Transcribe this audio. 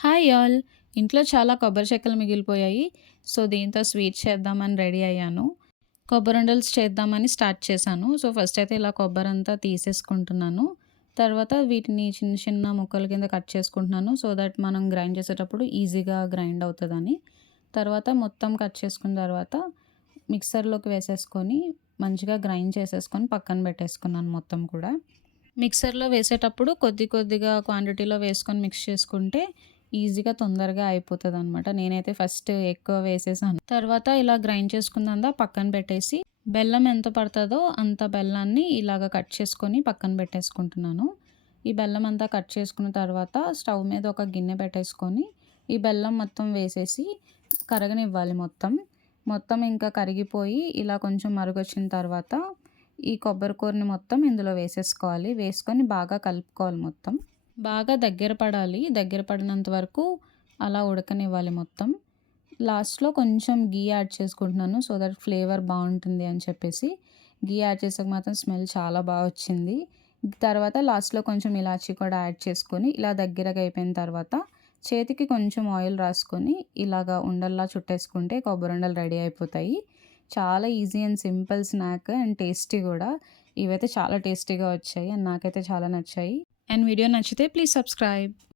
Hi all! ఇంట్లో చాలా కొబ్బరి చెక్కలు మిగిలిపోయాయి. సో, దీంతో స్వీట్ చేద్దామని రెడీ అయ్యాను. కొబ్బరుండలు చేద్దామని స్టార్ట్ చేశాను. సో, ఫస్ట్ అయితే ఇలా కొబ్బరంతా తీసేసుకుంటున్నాను. తర్వాత వీటిని చిన్న చిన్న ముక్కల కింద కట్ చేసుకుంటున్నాను. సో దట్ మనం గ్రైండ్ చేసేటప్పుడు ఈజీగా గ్రైండ్ అవుతదని. తర్వాత మొత్తం కట్ చేసుకున్న తర్వాత మిక్సర్‌లోకి వేసేసుకొని మంచిగా గ్రైండ్ చేసేసుకొని పక్కన పెట్టేసుకున్నాను మొత్తం కూడా. మిక్సర్‌లో వేసేటప్పుడు కొద్ది కొద్దిగా క్వాంటిటీలో వేసుకొని మిక్స్ చేసుకుంటే ఈజీగా తొందరగా అయిపోతదనమాట. నేనైతే ఫస్ట్ ఎక్కువ వేసేసాను. తర్వాత ఇలా గ్రైండ్ చేసుకుందంతా పక్కన పెట్టేసి, బెల్లం ఎంత పడతదో అంత బెల్లాన్ని ఇలాగ కట్ చేసుకొని పక్కన పెట్టేసుకుంటున్నాను. ఈ బెల్లం అంతా కట్ చేసుకున్న తర్వాత స్టవ్ మీద ఒక గిన్నె పెట్టేసుకొని, ఈ బెల్లం మొత్తం వేసేసి కరగనివ్వాలి మొత్తం. మొత్తం ఇంకా కరిగిపోయి ఇలా కొంచెం మరుగొచ్చిన తర్వాత ఈ కొబ్బరి కూరని మొత్తం ఇందులో వేసేసుకోవాలి. వేసుకొని బాగా కలుపుకోవాలి మొత్తం. బాగా దగ్గర పడాలి. దగ్గర పడినంత వరకు అలా ఉడకనివ్వాలి మొత్తం. లాస్ట్‌లో కొంచెం ఘీ యాడ్ చేసుకుంటున్నాను. సో దట్ ఫ్లేవర్ బావుంటుంది అని చెప్పేసి. ఘీ యాడ్ చేసాక మాత్రం స్మెల్ చాలా బా వచ్చింది. తర్వాత లాస్ట్‌లో కొంచెం ఇలాచీ కూడా యాడ్ చేసుకొని ఇలా దగ్గరగా అయిపోయిన తర్వాత చేతికి కొంచెం ఆయిల్ రాసుకొని ఇలాగా ఉండల్లా చుట్టేసుకుంటే కొబ్బరుండలు రెడీ అయిపోతాయి. చాలా easy and simple snack and tasty గూడా. ఇవైతే చాలా టేస్టీగా వచ్చాయి అండ్ నాకైతే చాలా నచ్చాయి. అండ్ వీడియో నచ్చితే ప్లీజ్ సబ్స్క్రైబ్.